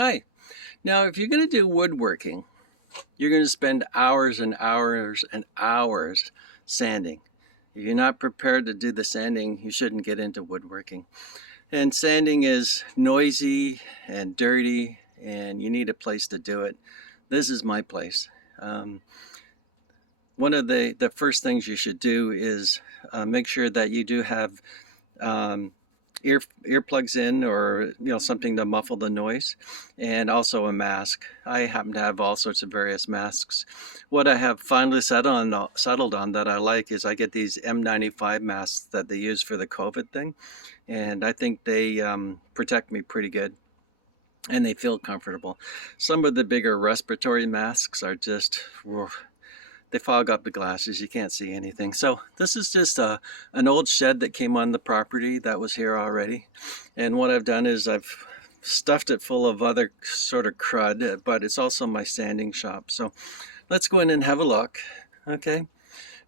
Hi. Now, if you're going to do woodworking, you're going to spend hours and hours and hours sanding. If you're not prepared to do the sanding, you shouldn't get into woodworking. And sanding is noisy and dirty, and you need a place to do it. This is my place. Um, One of the first things you should do is make sure that you do have um, earplugs in, or something to muffle the noise, and also a mask. I happen to have all sorts of various masks. What I have finally settled on that I like is I get these N95 masks that they use for the COVID thing, and I think they protect me pretty good, and they feel comfortable. Some of the bigger respiratory masks are just they fog up the glasses. You can't see anything. So this is just an old shed that came on the property that was here already. And what I've done is I've stuffed it full of other sort of crud, but it's also my sanding shop. So let's go in and have a look. Okay.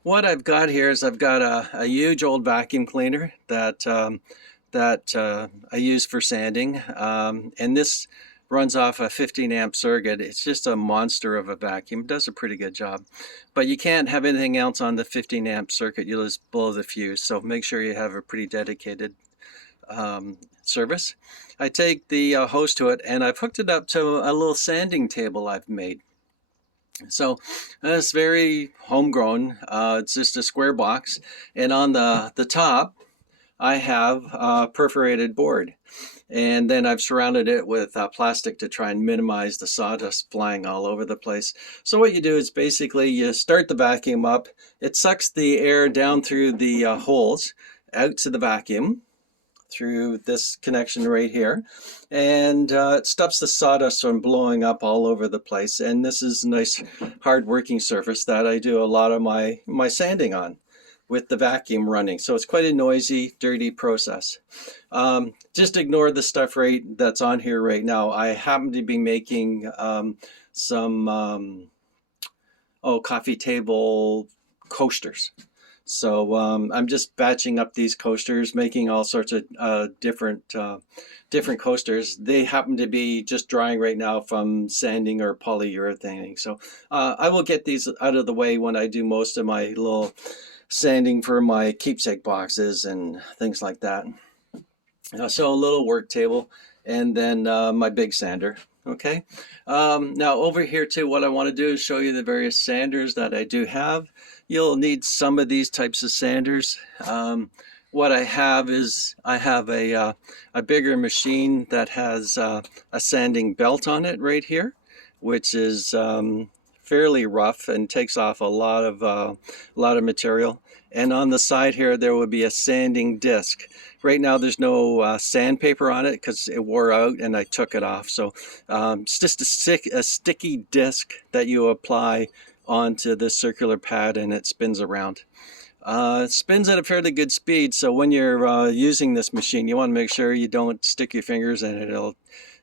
What I've got here is I've got a huge old vacuum cleaner that I use for sanding. And this runs off a 15 amp circuit. It's just a monster of a vacuum. It does a pretty good job. But you can't have anything else on the 15 amp circuit. You'll just blow the fuse. So make sure you have a pretty dedicated service. I take the hose to it, and I've hooked it up to a little sanding table I've made. So it's very homegrown. It's just a square box, and on the top I have a perforated board, and then I've surrounded it with plastic to try and minimize the sawdust flying all over the place. So what you do is basically you start the vacuum up. It sucks the air down through the holes out to the vacuum through this connection right here, and it stops the sawdust from blowing up all over the place. And this is a nice hard working surface that I do a lot of my sanding on with the vacuum running. So it's quite a noisy, dirty process. Just ignore the stuff that's on here right now. I happen to be making some coffee table coasters. So I'm just batching up these coasters, making all sorts of different coasters. They happen to be just drying right now from sanding or polyurethaning. So I will get these out of the way when I do most of my little sanding for my keepsake boxes and things like that. So a little work table, and then my big sander. Okay. Now over here too, what I want to do is show you the various sanders that I do have. You'll need some of these types of sanders. What I have is I have a bigger machine that has a sanding belt on it right here, which is fairly rough and takes off a lot of material. And on the side here, there will be a sanding disc. Right now, there's no sandpaper on it because it wore out and I took it off. So it's just a sticky disc that you apply onto this circular pad, and it spins around. It spins at a fairly good speed, so when you're using this machine, you want to make sure you don't stick your fingers in it.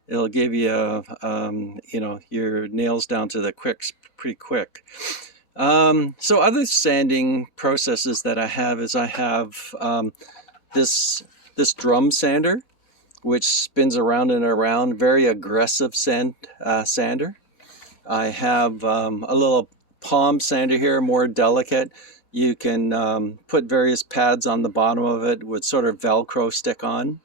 It'll give you your nails down to the quicks pretty quick. So other sanding processes that I have is I have this drum sander, which spins around and around, very aggressive sander. I have a little palm sander here, more delicate. You can put various pads on the bottom of it with sort of Velcro stick on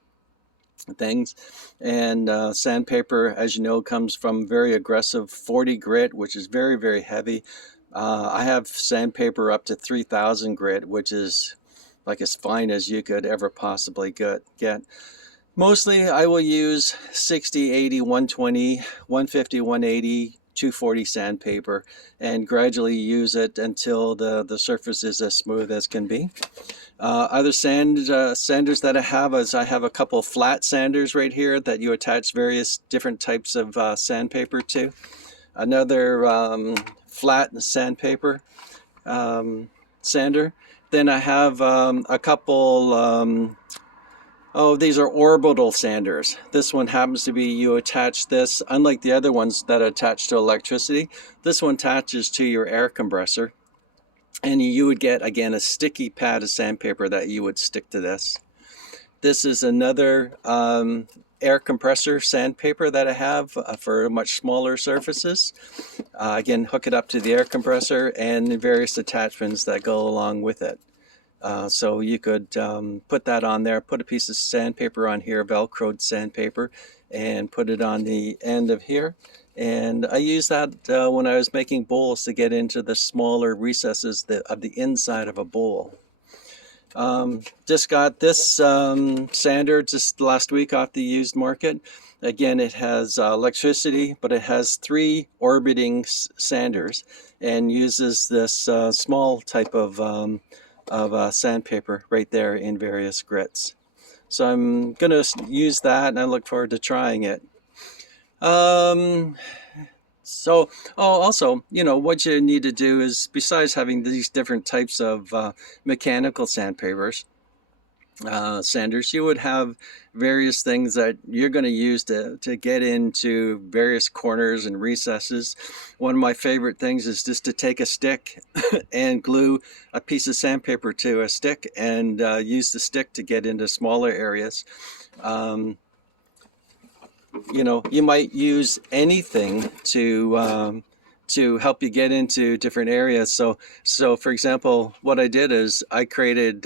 things. And sandpaper, as you know, comes from very aggressive 40 grit, which is very, very heavy. I have sandpaper up to 3000 grit, which is like as fine as you could ever possibly get. Mostly I will use 60, 80, 120, 150, 180, 240 sandpaper, and gradually use it until the surface is as smooth as can be. Other sanders that I have is I have a couple flat sanders right here that you attach various different types of sandpaper to. Another flat sandpaper sander. Then I have a couple these are orbital sanders. This one happens to be, you attach this, unlike the other ones that attach to electricity, this one attaches to your air compressor. And you would get, again, a sticky pad of sandpaper that you would stick to this. This is another air compressor sandpaper that I have for much smaller surfaces. Again, hook it up to the air compressor and various attachments that go along with it. So you could put that on there, put a piece of sandpaper on here, Velcroed sandpaper, and put it on the end of here. And I used that when I was making bowls to get into the smaller recesses of the inside of a bowl. Just got this sander just last week off the used market. Again, it has electricity, but it has 3 orbiting sanders and uses this small type of sandpaper right there in various grits. So I'm going to use that, and I look forward to trying it. Also, what you need to do is, besides having these different types of mechanical sanders, you would have various things that you're going to use to get into various corners and recesses. One of my favorite things is just to take a stick and glue a piece of sandpaper to a stick and use the stick to get into smaller areas. You might use anything to help you get into different areas. So for example, what I did is I created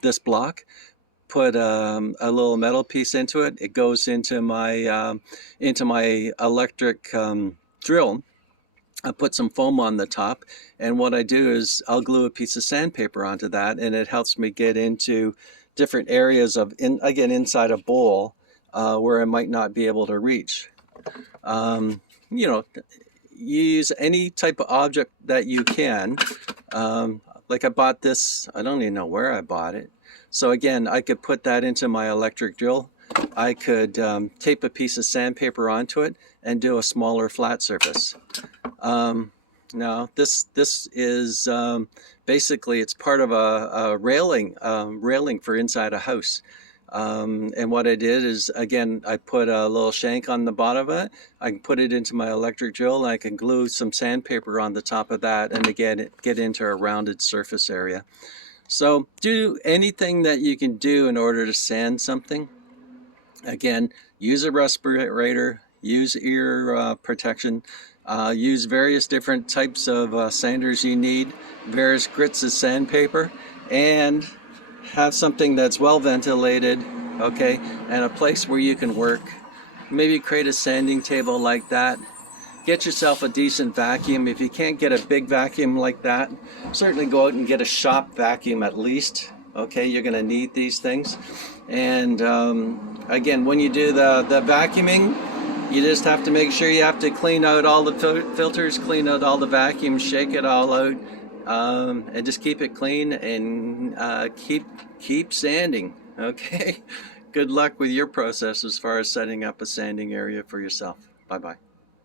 this block, put a little metal piece into it. It goes into my electric drill. I put some foam on the top, and what I do is I'll glue a piece of sandpaper onto that, and it helps me get into different areas inside a bowl where I might not be able to reach. Use any type of object that you can. Like I bought this, I don't even know where I bought it. So again, I could put that into my electric drill. I could tape a piece of sandpaper onto it and do a smaller flat surface. Now this is basically, it's part of a railing for inside a house. And what I did is, again, I put a little shank on the bottom of it. I can put it into my electric drill, and I can glue some sandpaper on the top of that, and again, get into a rounded surface area. So do anything that you can do in order to sand something. Again, use a respirator, use ear protection, use various different types of sanders you need, various grits of sandpaper, and have something that's well ventilated, okay, and a place where you can work. Maybe create a sanding table like that. Get yourself a decent vacuum. If you can't get a big vacuum like that, certainly go out and get a shop vacuum at least. Okay, you're going to need these things. And again, when you do the vacuuming, you just have to make sure you have to clean out all the filters, clean out all the vacuums, shake it all out, and just keep it clean, and keep sanding. Okay. Good luck with your process as far as setting up a sanding area for yourself. Bye-bye.